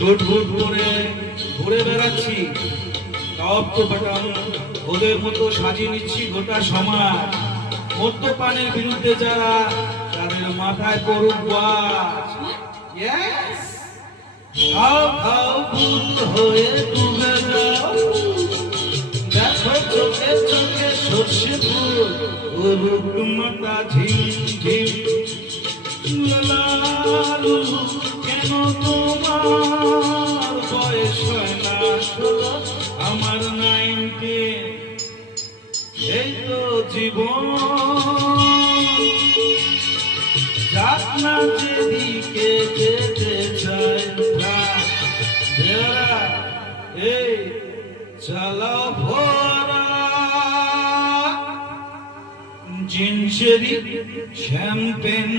ছুটফুট করে ঘুরে বেড়াচ্ছি, টপ টু বটম ওদের মতো সাজিয়ে নিচ্ছি গোটা সমাজ। মদ্যপানের বিরুদ্ধে যারা, তাদের মাথায় করুক বাজ। Yes! খাও খাও ভূত হয়ে ডুবে যাও, দেখো চোখে চোখে সর্ষে ফুল ও রূপমাতা ঝিম ঝিম। লালু কেন তোমার বয়স হয় না 16, আমার 19। এই তো জীবন, যাক না যেদিকে যেতে চায় এই চালাও ভরা জিনসেরি শ্যাম্পেন।